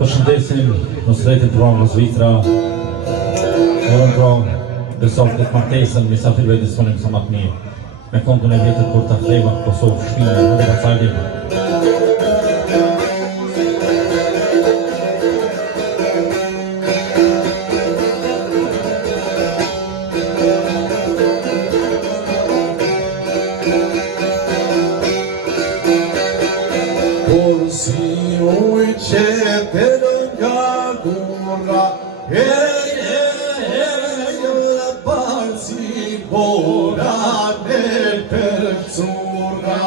Përshëndesim në sretin programës Vitra. Besoj të martesën mysafirëve disponim sa më të mirë. Me kontën e vjetët kur të kthejmë Kosovë shpinë në Vasalje. Por si ujë qeter nga gurra, parë si bora në përcura.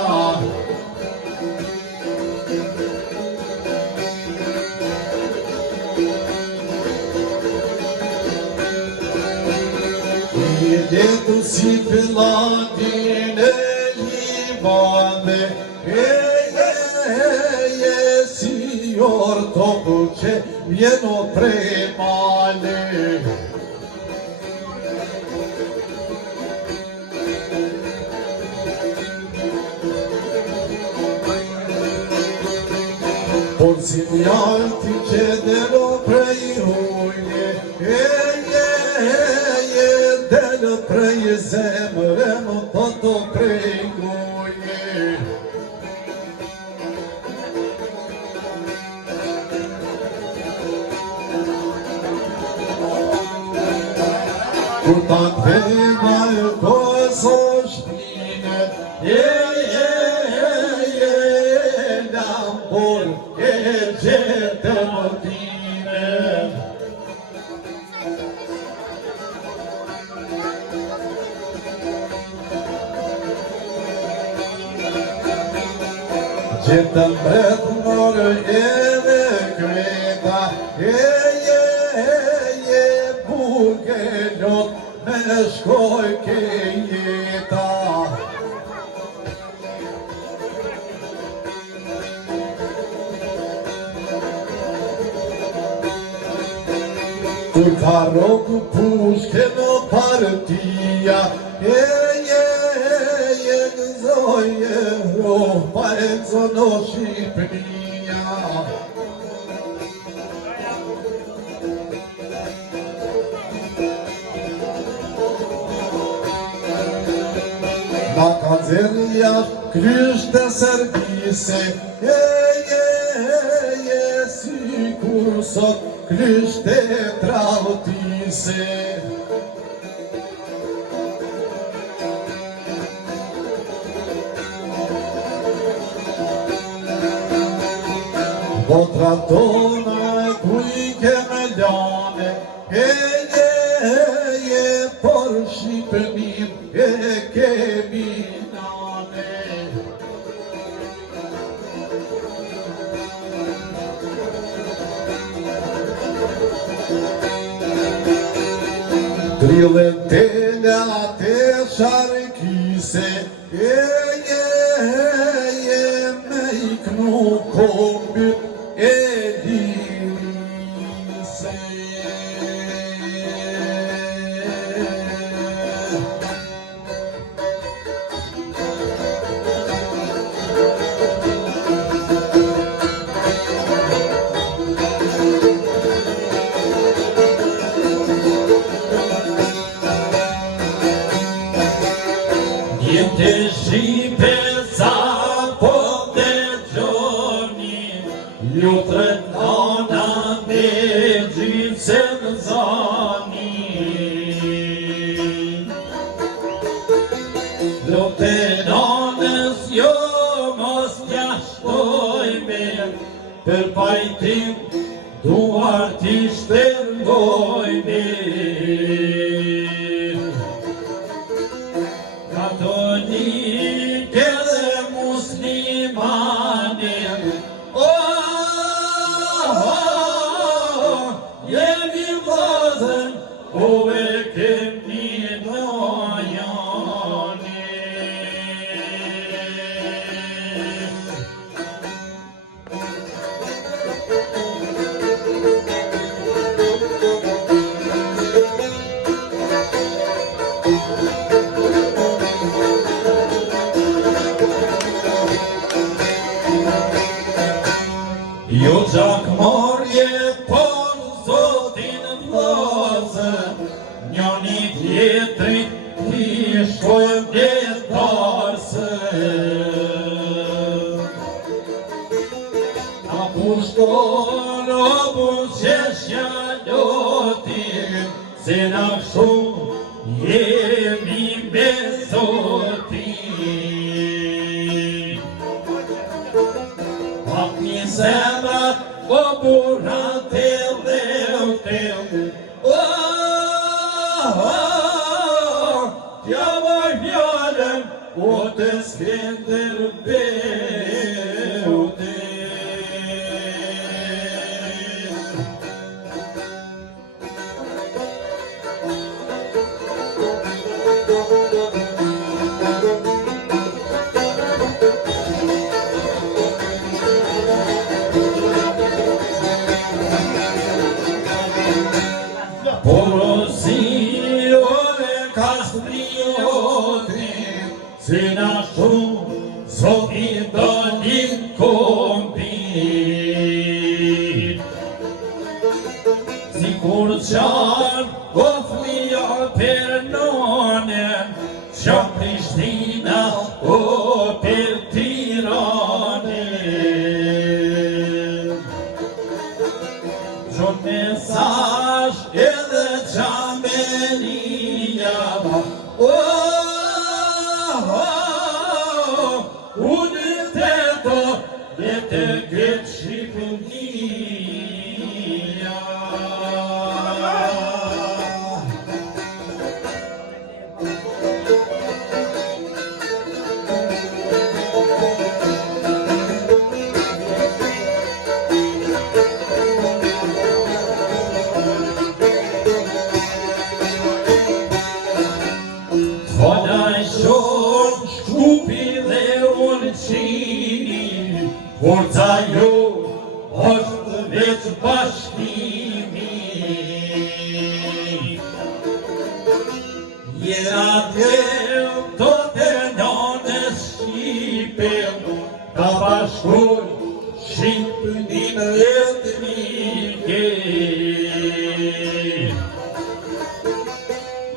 I detu si pilatin e livane, si ortoku që vjeno prej male. Por si mjalti që delo prej ujnje, delo prej zemre, më thoto prej gujnje. Kur ta kthejma e Kosovë shpine, Lambor e gjete më time. Gjete mbret mërë edhe kreta, bukelot me shkoj ke jeta. Kur ka rogu pushke në partia, gëzoj Europa, gëzono Shqipëria. Na ka zërja krysht e servise, si kur sot krysht e trautise. Botra tona ku I keme lane, por Shqipënin e kemi nane. Trillen telat e sharkise, me iknu kombit e lirise. Jente Shqipe sa po të gjoni, ju të nona me gjithse në zoni. Lu të nonës jo mos t'ja shpojme, për pajtim duar t'i shpërngojme. Katolike dhe muslimane, jemi vëzën, e kemi nojane. njoni tjetrit ti shkojmë djetarësë. Na pushtonë o busqeshja lotin, se na shumë jemi me Zotin. Pak një zemrat o burat e leutem, t'ja vaj fjallën o të Skender Beutin. Se na shumë sot i dalin kombit, si kur qanë o fmija për nonen, qanë Prishtina o për Tiranin. Gjon mesazh edhe Xhamelia, unë të do dhe të këtë Shqipënia. Forca ju është veç bashkimi, jena t'jem do të nënës Shqipe, ta bashkoj Shqipënin etnike.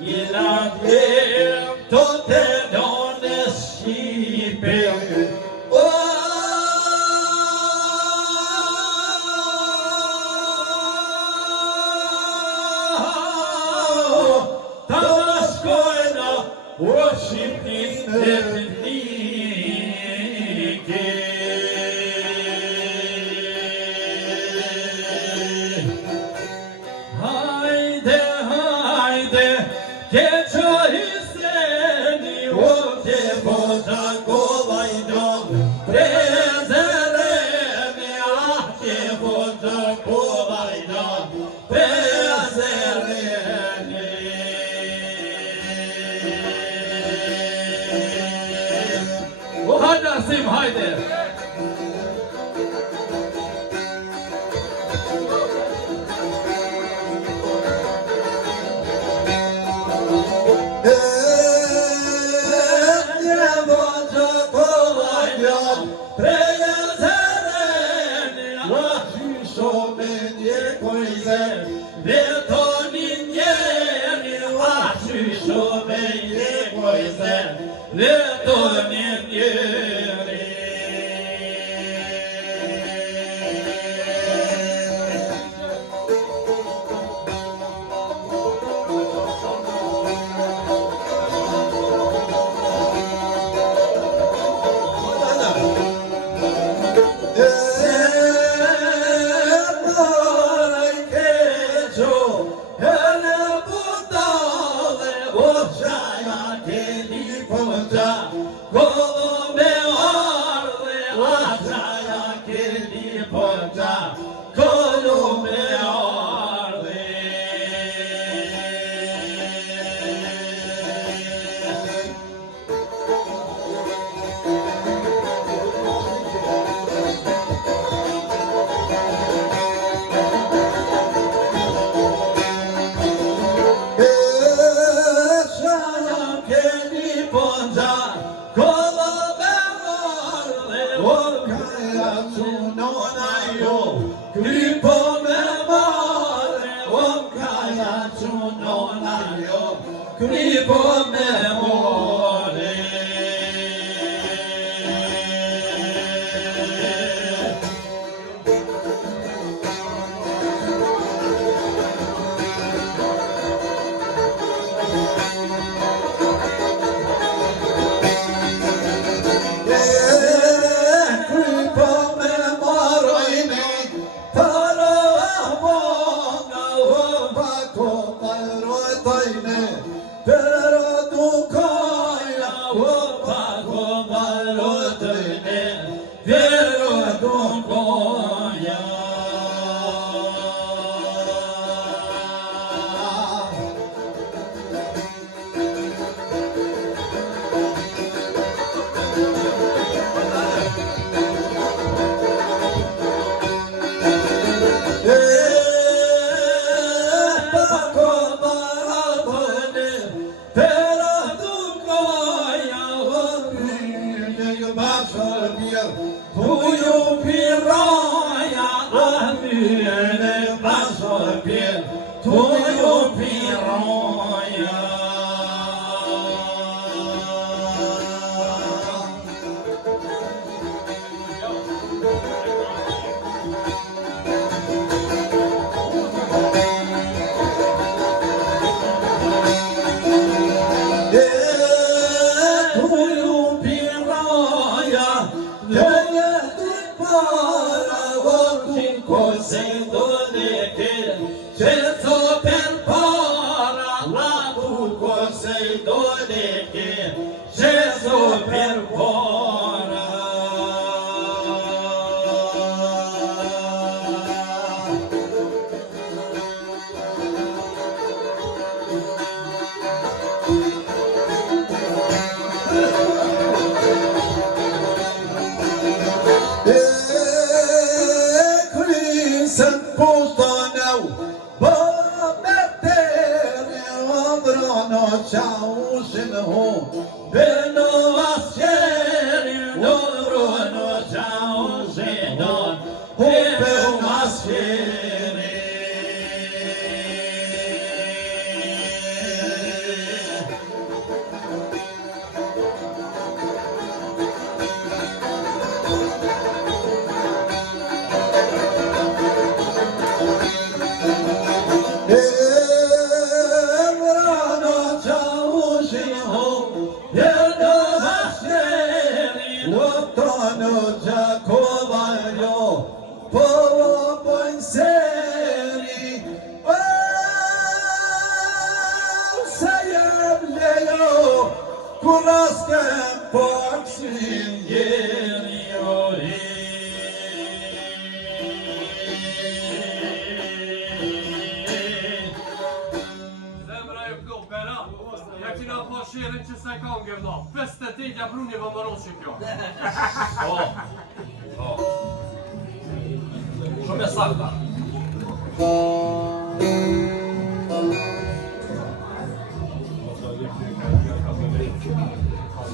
Jena t'jem do të nënës Shqipe, o Shqipnin etnike. Hajde, hajde, ke që hiseni, o te boza kolaj dom, prezeremi, ah, ke boza kolaj dom, prezeremi. Hajde Asim, hajde! Go shunona jo, kripo me more.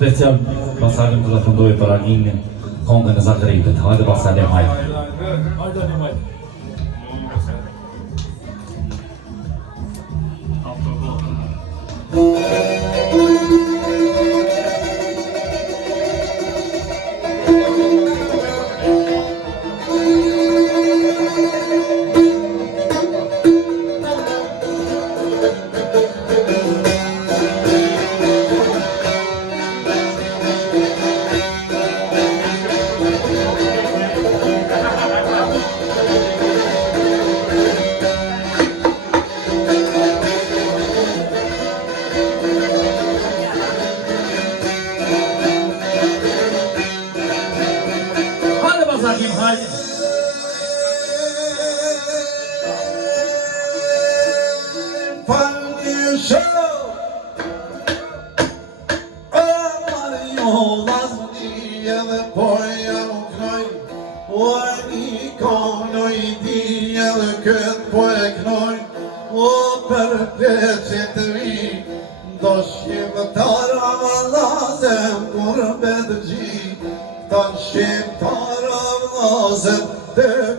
Special pasalim të të fundoj për agimin kongën e Zagrebit. Hajde pasalim, hajde.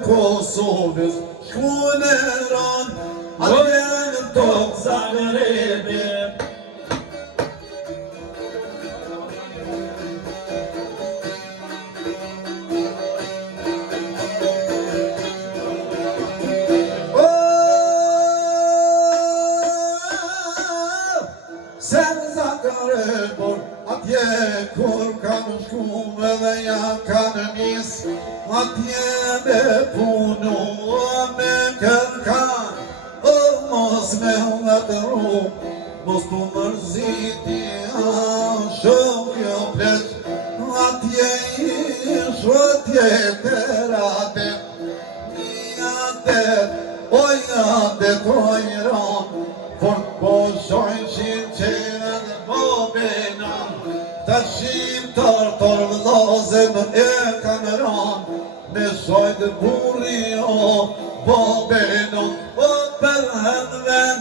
Kosovës shkuneran, atjen të Shok Zagrebi. Sen Zagrebor, atje kur kanë shkum edhe ja kanë nis, atje me punu me kërkan, o mos me vëtëru, mos tu mërziti a shumë jo plet, atje ish atje terate, ojran, fort po shojnë shqinqen bobenan, ta shqimtar tor vëllazem e kanë ran, me shojnë burri o bobenan, o për hënven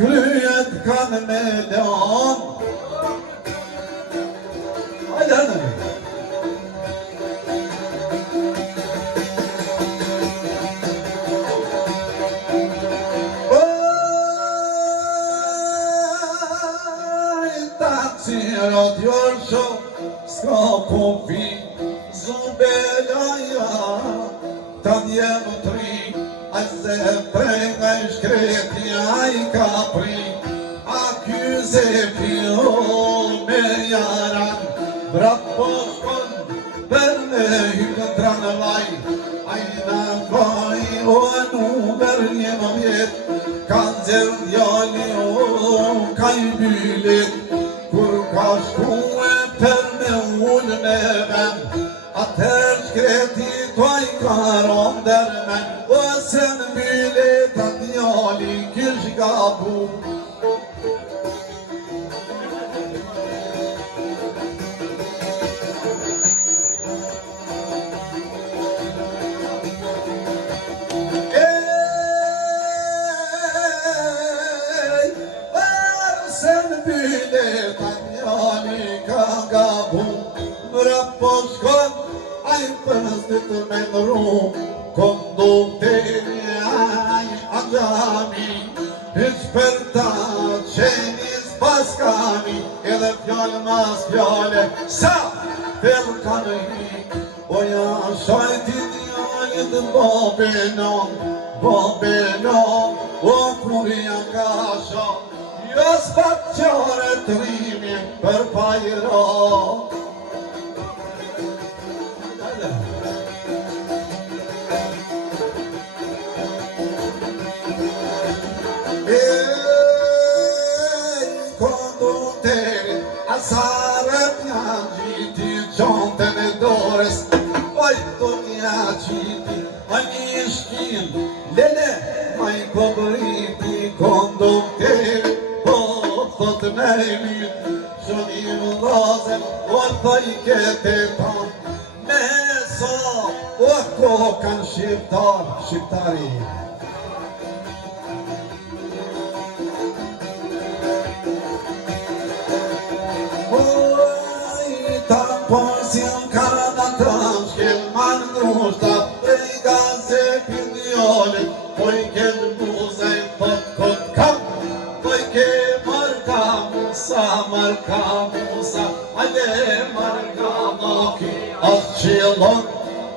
kryet kanë me lan. Hajde Sirat jërshë, s'ka kofi, zubelaja, ta djemë tri, a se prenga i shkreti, a i ka pri, a kyze pio me jaran, brat po shkon, për me hynë tranëvaj, a i në vaj, o numer njëmë vjet, kanë zërë djali, o ka i bylit, kur ka shku e për me ullë me ven, atër shkreti tuaj ka ronder men, o se në bylet atë njali kish gabu. Po shkon, a i përstit me në rum, kondukteri a i agjami, hiq për ta qenis paskami, edhe fjallë mas fjallë, sa fel kanë hi, o ja shajti djallit bobenon, bobenon, o kurja ka shon, jo s'pat qare të rimi për pajra. Sarët janë gjiti qontën e dorës, oj të një qiti, a një shkin, lele, ma i këbriti kondukteri, po thot me lytë, shonim lazem, o të i kete tanë, me so, o kokan shqiptari. Ponsim karada transhkel man grushta, prej gaze pindiolet, poj ke buzaj pot kot kam, poj ke marka musa, ajde marka noki, as qilon,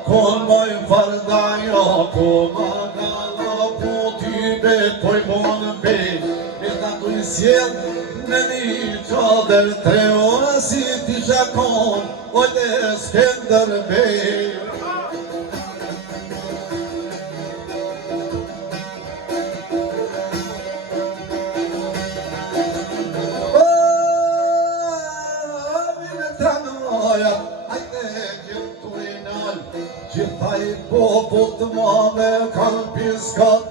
kon moj fardajo, ko magala po tybe, poj bon bej, eta tu i sjell, me një qader tre orë si t'i shakon, o dhe Skender Bey. Mine tranoja, ajde gjithu i nal, gjithaj poput ma me kanë piskat,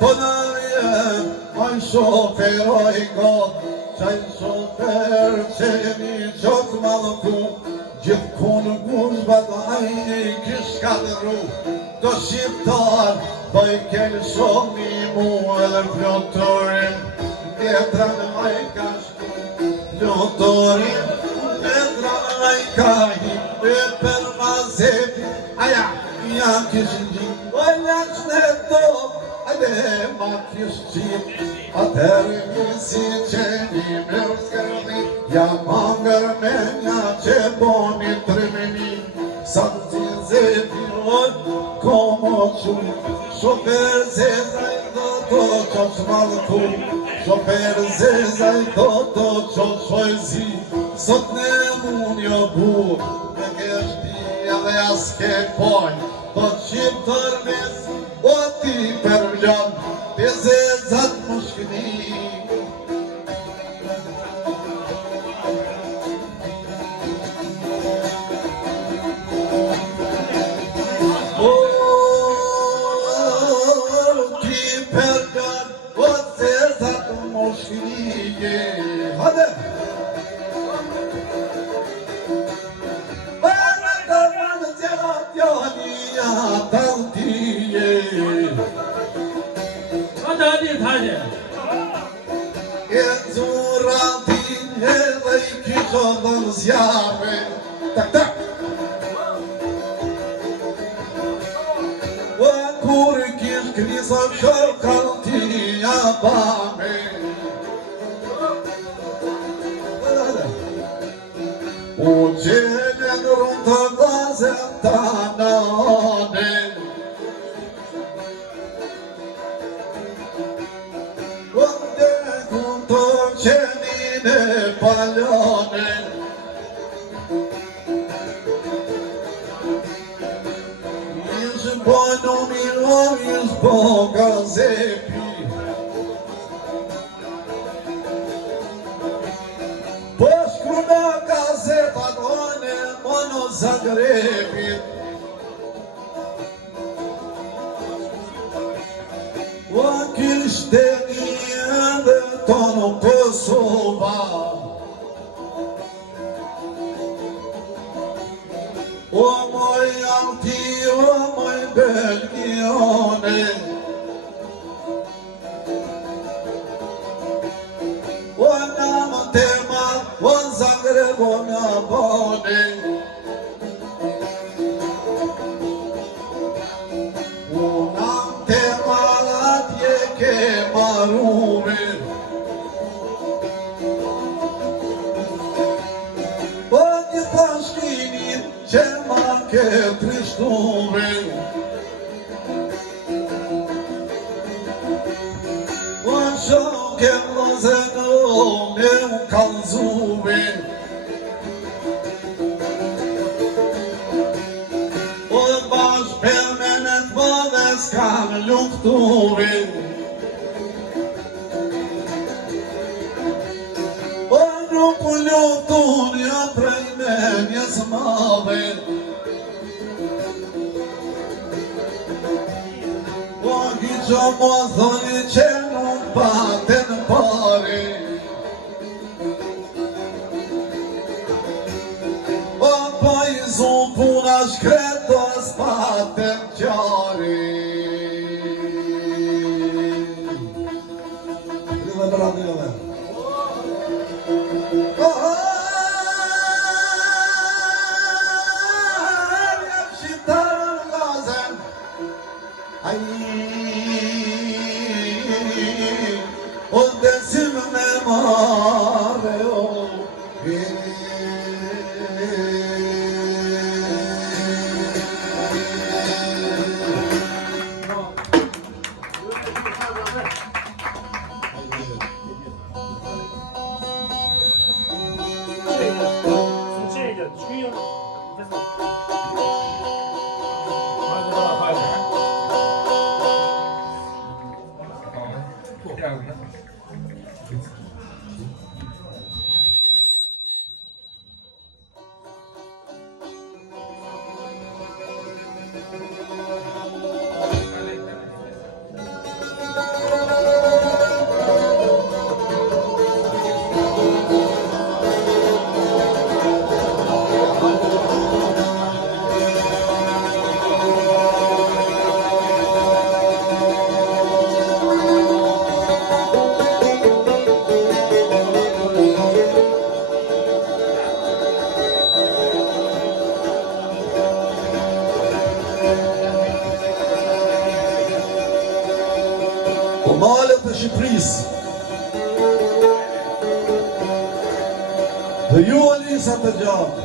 të nërjen, ma i shoferoj gat, qaj shofer që një qokë malëku, gjithë konë gushbat a i kish ka dërru, do shqiptar, do i kelë shumë i mu edhe plotorin, etra në ma i ka shku, plotorin, etra në ma i ka hi, e për mazepi, aja, ja kishin gjithë, o një qënë do, Hajde ma kishqip, atëri nisi qeni me skërdi, ja mangër me nja që boni tremeni, sa të zepiroj, komo qumë, shofer zezaj do to qoq malku, shofer zezaj do to qoq shojzi, sot ne mun jo bu, me keshtia dhe aske poj, do qip tërmes, o ti përvlon, të zezat më shkëni. O ti përvlon, o zezat më shkëni. Hajde! Para të rënë zjerat joni atën tije. Hadi. E zuratin edhe I kisho dhënë zjarre. Tak. O kur kish krisa shokën tia bame. U gjene në rëmë të vazën të nane. Qenin e palone Ishë po numiro, ishë po gazepi Po shkru në gazetat one mono Zagrepit O kishte një dhe tono Kosova O moj alti, o moj Belgione O në tema, o Zagreb, o në bone O në tema atje ke marume O një pashkinin që ma ke trishtume O shoke mlozenone u kalzume O bash përmenet më dhe s'kam luftume O nuk u luftun ja prej menjes madhe O që më thoni që nuk paten pare O po I zun puna shkreto s'paten qare Dhe brani jove Jam shqiptarë në gazen O desim me mare o Hadi. Dhe ju alisat të gjatë,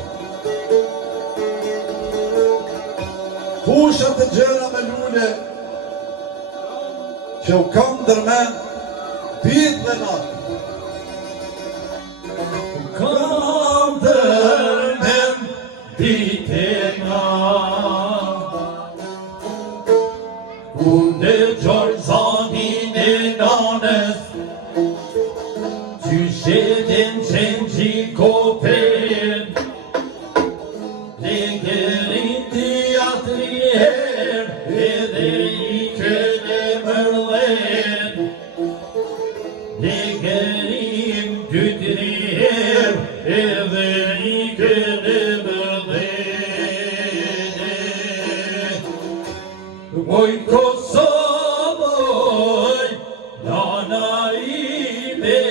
fushat të gjera me lule, që u kam dërmen dit dhe natë. Kam dërmen dit e natë, kur në gjorzanin e nanës, Çüşedin çenci kopen, Legerin tiyatriyer, Edhe I këne mërlen, Legerin güdriyer, Edhe I këne mërlen. Oj Kosovoj, nana ime,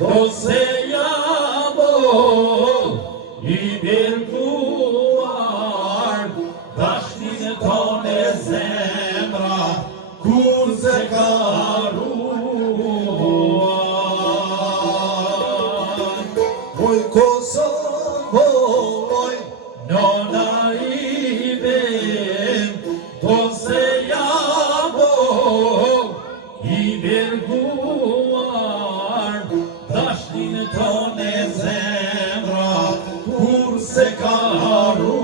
Dose jamo I birtuar, Dashnin tone zemra, Kur se ka ruar. Oj Kosovoj, Nona ime, Dose jamo I birtuar, Dashnin tone zemra, Kur se ka ruar.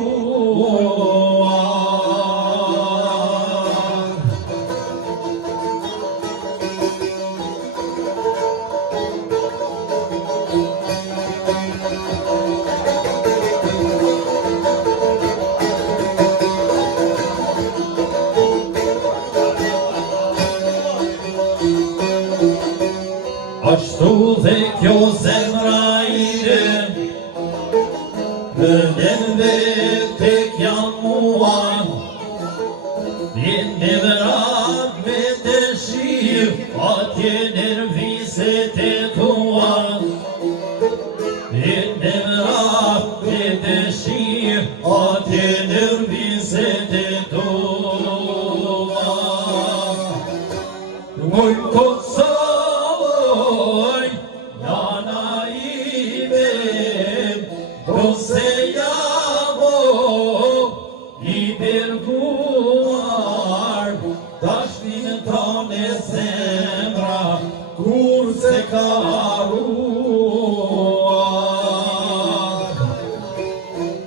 Ashtu dhe kjo zemra ide, Vëden tek jam mua, Vjen vrat me dëshir, Atje nerviset e tua. Vjen vrat me dëshir, Atje nerviset e tua. Oj Kosovoj, nana ime, Dose jamo I birtuar, Dashnin tone zemra, Kur se ka ruar.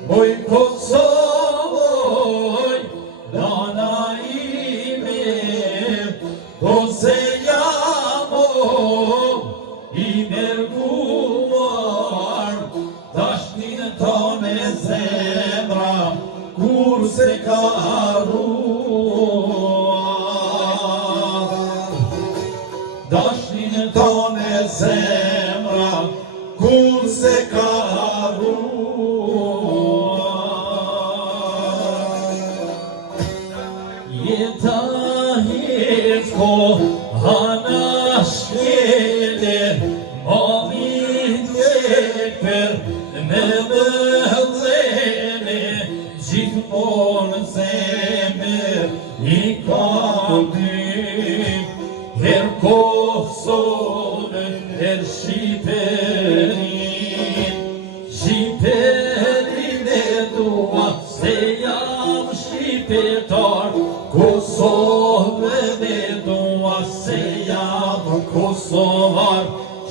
Oj Kosovoj, nana ime, Dose jamo I birtuar, Dashnin tone zemra, Kur se ka ruar. Dashnin tone zemra, Kur se ka ruar. Jeta hecko hana shkele, Mami teper me mëllene, Gjithmonë zemër I kam dy, Her Kosovën, her Shqiperin. Shqiperin e dua, se jam shqipetar, Kosovën e dua, se jam kosovar.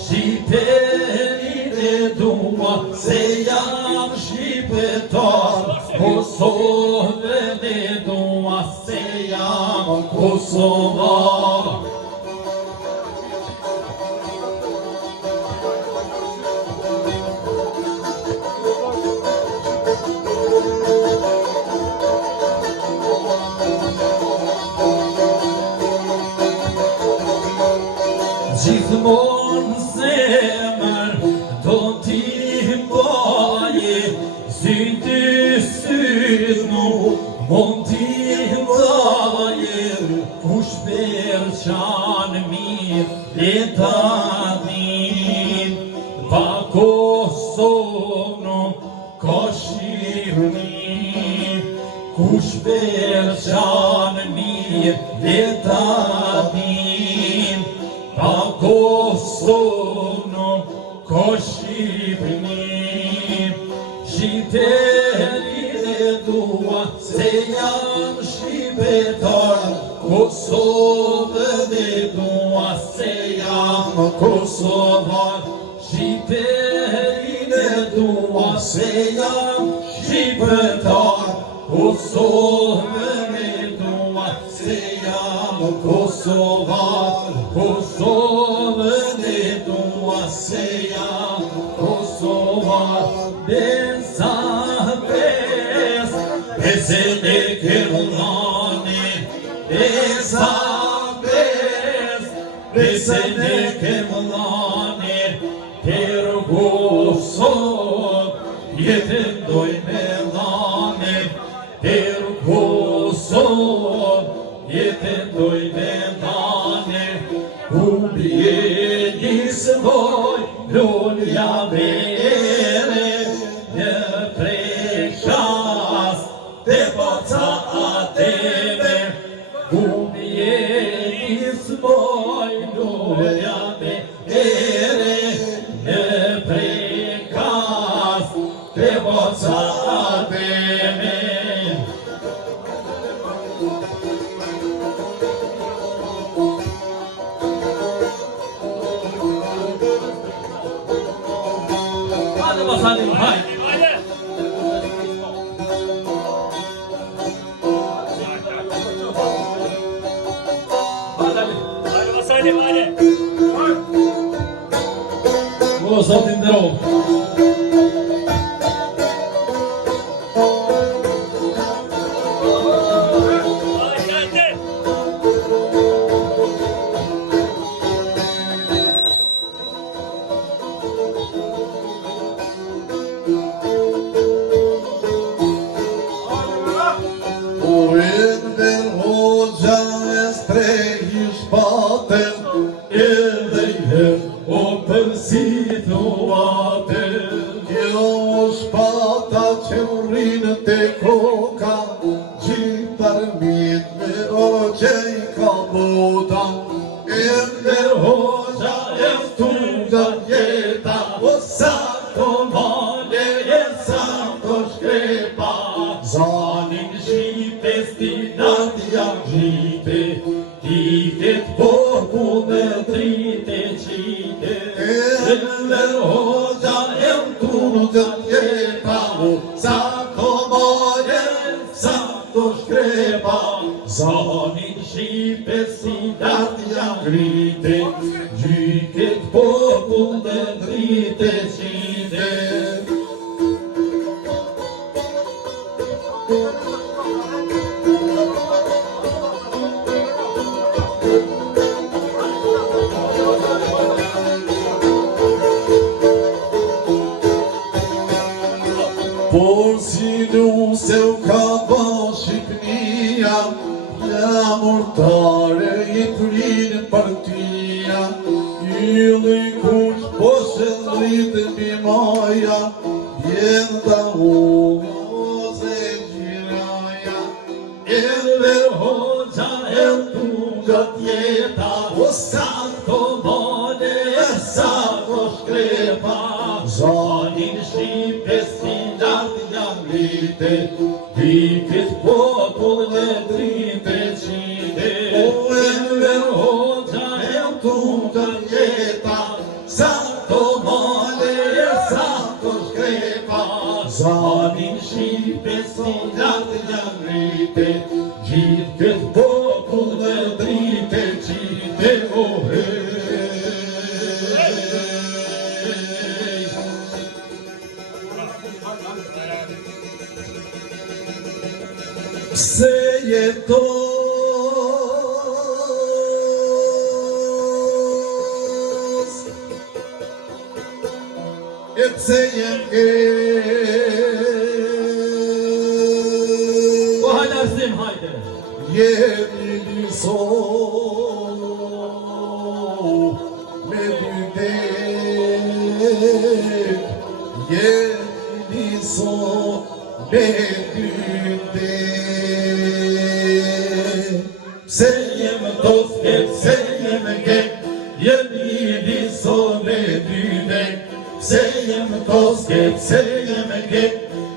Shqiperin e dua, se jam shqipetar, Kosovën e dua, se jam kosovar. Gjithmonë zemër do t'i mbaje, Sy ty syt nuk mund t'i mbaje, Kush perçan mirë le ta din, Pa Kosovë nuk ka shirni. Kush perçan mirë le ta din, Pa Kosovë nuk ko Shqipëni, Shqipterin e dua, se jam shqipetar, Kosovën e dua, se jam kosovar, Shqipterin e dua, se jam shqipetar, Kosovën e dua, se jam kosovar, Kosovën e dua, se jam kosovar, besa bes, besën e kemullani, besa bes, besën e kemullani, për Kosovë jetën doj me dhani, për Kosovë jetën doj me dhani, ku bje njësëvoj lulja vere, në prekshas të boca ateve, ku bje njësëvoj lulja vere, në prekshas të boca ateve. Basalım, haydi. Hadi basalım, hadi. Bu zaten de o. Zanin Shqipe, Stinatja Shqipe, Kitet popullë trite qite, Eller hoxha e mtunët jeta, sa komore, sa të shkrepa, Zanin Shqipe, Stinatja Shqipe, Kitet popullë trite qite. Por si nu se u ka ba Shqipnia, jam urtare I prinë partia, Ylli kush po shëndritë mbi maja, vjen da uga ose gjiraja, Eller hoxha e tungat jeta, o sa komone, sa ko shkrepa, Zanin Shqipe, Viket popullë trite qite, O Eller hoxha e tungat jeta, sa to male, sa to shkrepa, Zanin Shqipe, Stinat jam rrite, Viket popullë trite qite, O se jetos e pse jem Po hajde Arsim, hajde. jemi liso me dy dek, jemi liso me dy dek. Se jem toske, se jem gek, jemi liso me dy dek, se jem toske, se jem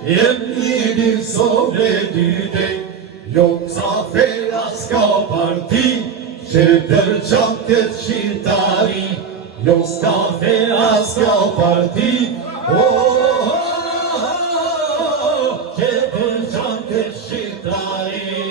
jem njëri sove dyde. Jo kësa s'ka parti, që dërgjan këtë shqitari. Jo s'ka s'ka parti, që dërgjan këtë shqitari.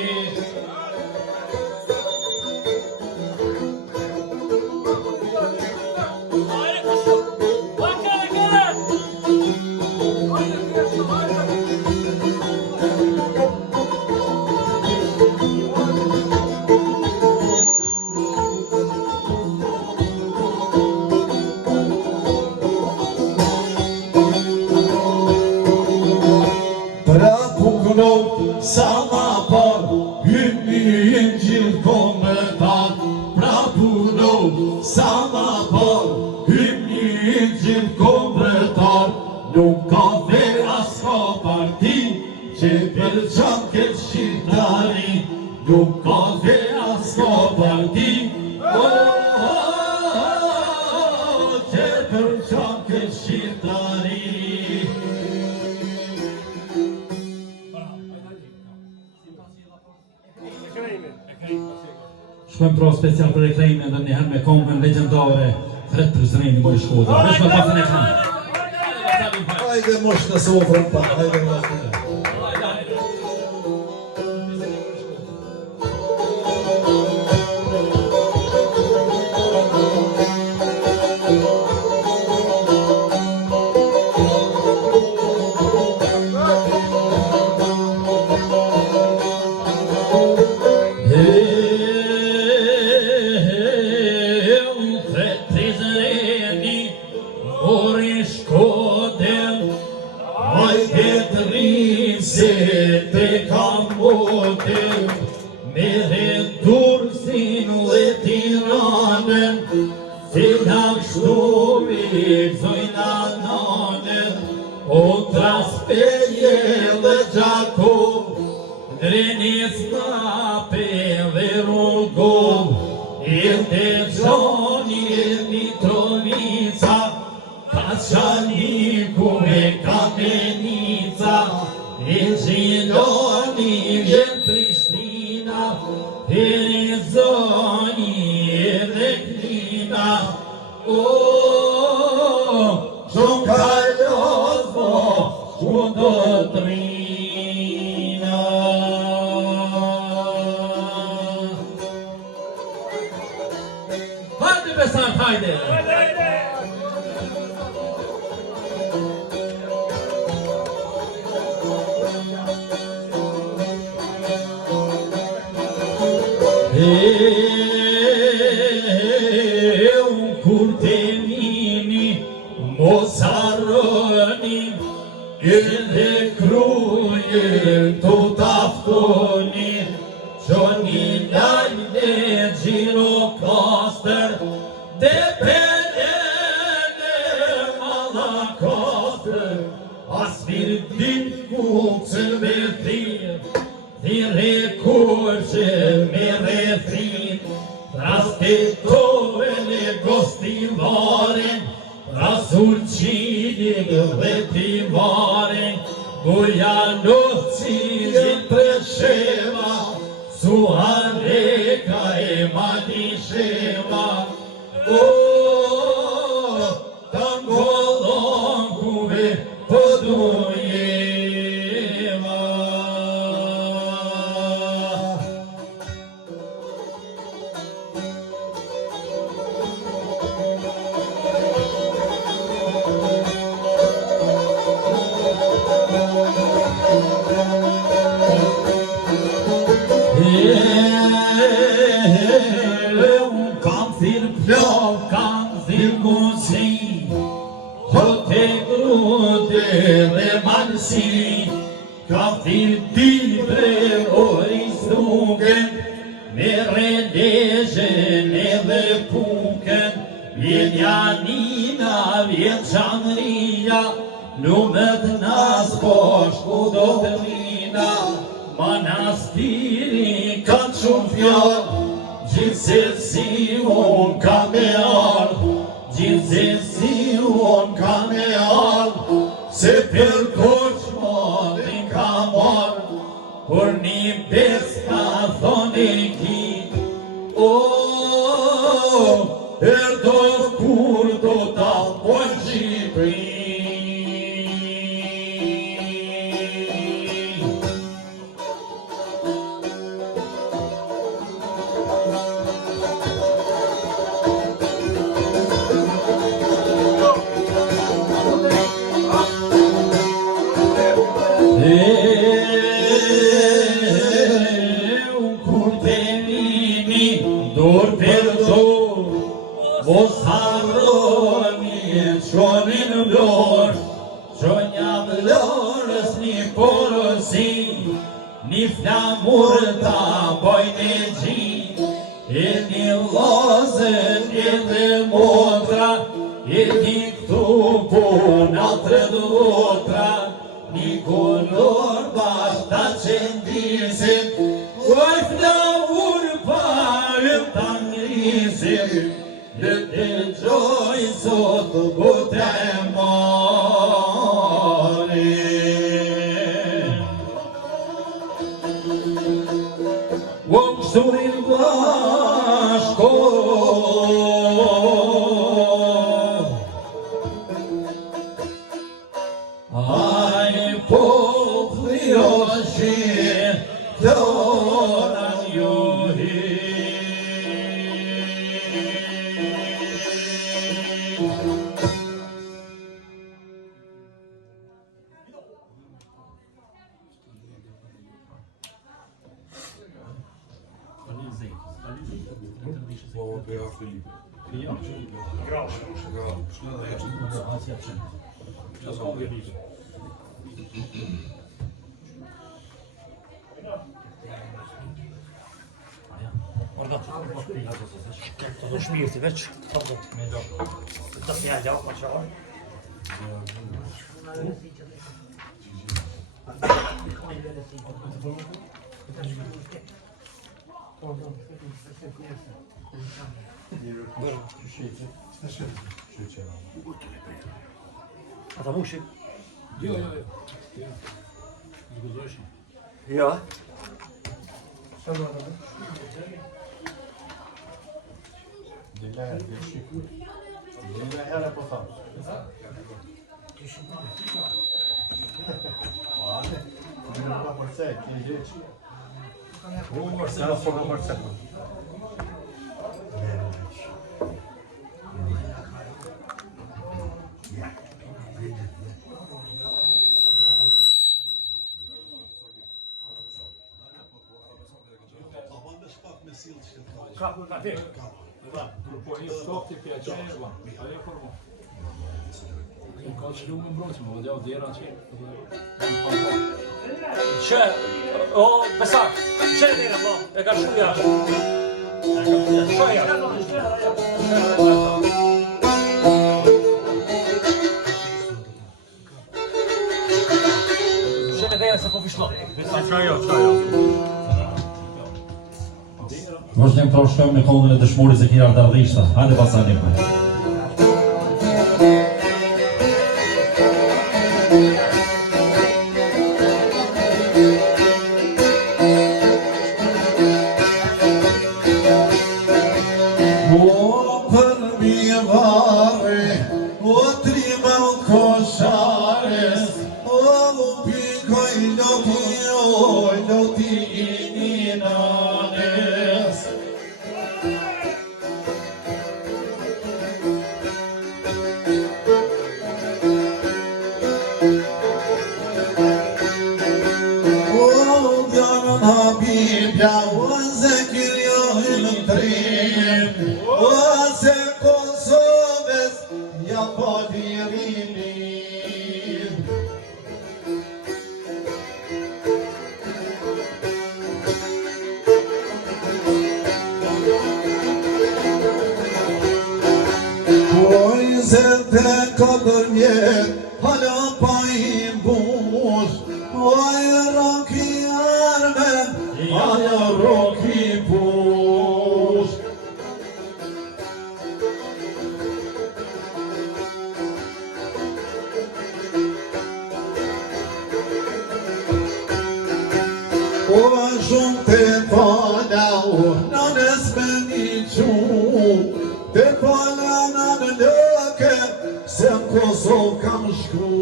Sa ma par, hymnin gjithë komentar. Pra puno, sa ma par, hymnin gjithë komentar. Nuk ka ver as ka parti, që përçan këtë shqiptari. Nuk ka ver as ka parti, që përçan këtë shqiptari. Shkojmë pro special për reklame dhe njëherë me këngën legjendare Fred Prizreni më i Shkodra. Vesh me pasën e kanë. Hajde mosh në sofrën pa, hajde mosh në. Manastiri ka shumë fjallë, gjithsesi unë ka me ardhë, Gjithsesi unë kam e ardhë, se për koçmotin ka marrë, por një bes ka thonë ki, erdo kur do ta pojnë Shqipërinë. Dor per dor, mos harroni çonin vlor, çonja vlorës një porosi, një flamur ta bojnë e gji, e një lozën e dhe motra, e një këtu puna tre dotra, një kolor bashta qendisin, oj flamur parëm ta ngrisin, dhe të gjoj sot bote marin. Uëm shturin bashko, aj popli o shqit, doran juhi. To do shmirë si veç. Të fjallë, pa qarë. A ta mushi? Jo. Ja. Dile herë po thamë. Në ka përcet, në gjithë. Në po ka përcet. Kapë në kafe. Po një stop të pja qenë, ajo formo. Ka që lu më mbroqë, më vëdja o djera që. Që, o, besak, që e djera, e ka shuja. Shoja. Që e djera se po vishlo. Qajo. Vazhdim pra shkojmë në kongën e dëshmorit Zekir Ardardhishta. Hajde pasanim për. O për mjevare, o trima u koshares, o pikoj loti i ninanes. O djanën Habibja, o Zekir johën trim, o se Kosovës ja po dirinin. Oj zete katër mjet, hala pa i mbush, oj roki armen, aja roki push. O shumë të fala o nënës me një qumë, të fala në lëke, se në Kosovë kam shkru.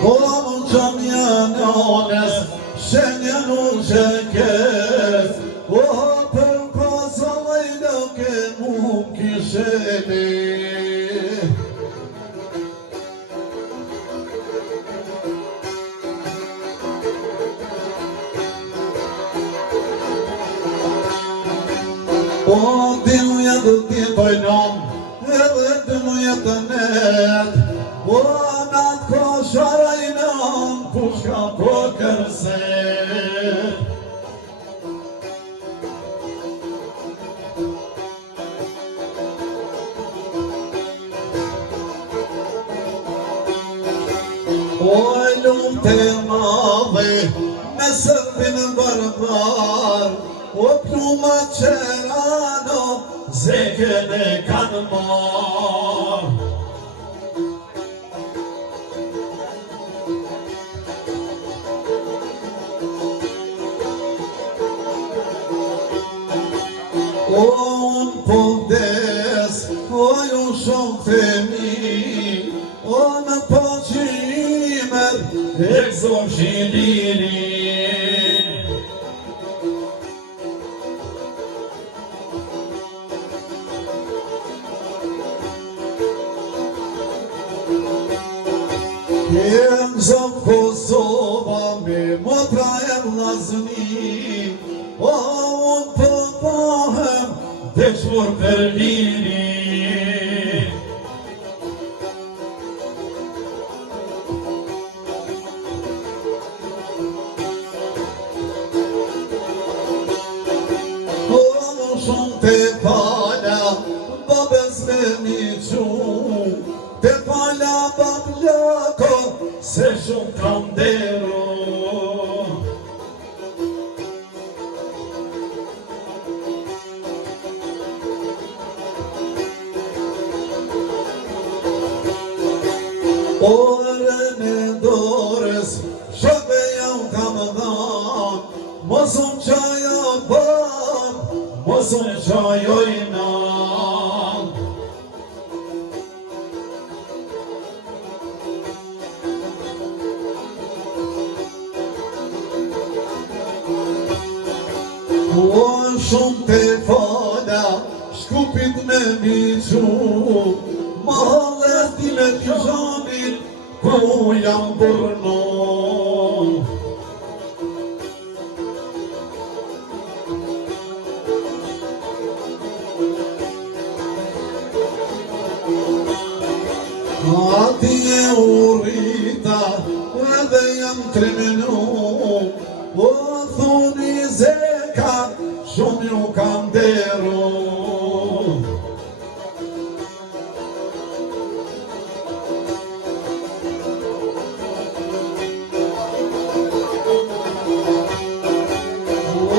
Po më qëm janë nënës, shenja nuk që kes, o për Kosovë i lëke mu kishemi. O dinuja du t'i bëjnom, edhe dinuja të net, o natë kosharajnom, pushka po kërset. O lumë të madhe, me sëpin barbar, o pluma qerano, zeken e kanë marë. O unë po vdes, o ju shumë të mi, o në po qimer, e këzom shindini. Jem zëm Kosova me motra e vlazni, o unë përpohem dhe qmur për lini. O më shumë të fala, babes me një qumë, të fala bablako, se shumë kam deru. Orën e dorës, shëve jam kam dhanë, mosum qaja banë, mosum qajoj nanë. O shumë të fala, shkupit me një qumë, mahallet ti me t'jushanit, ku jam burnu. Ati e urita, edhe jam 3 minut, o thuni zeka, shumë ju kam deru.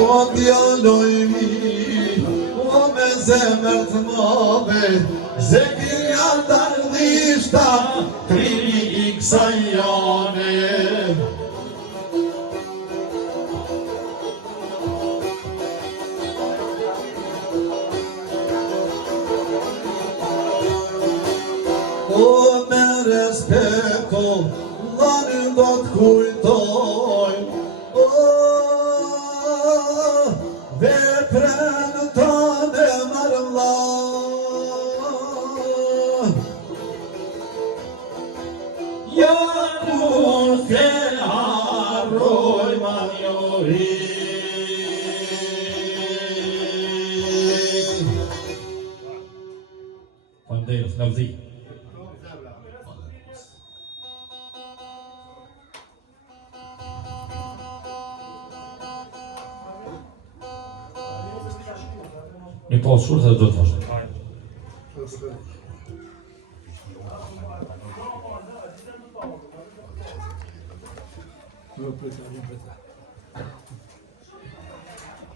O djalloj mi, o me zemër të madhe, zekir janë të ardhishta, trimi i kësaj jane. O me respekto, dhani do t'kujtoj, veprën tënde marvlla. Ja nuk e harroj ma njëri. Faleminderit, lavdi. Një po shkurë dhe do të thashtë. Não,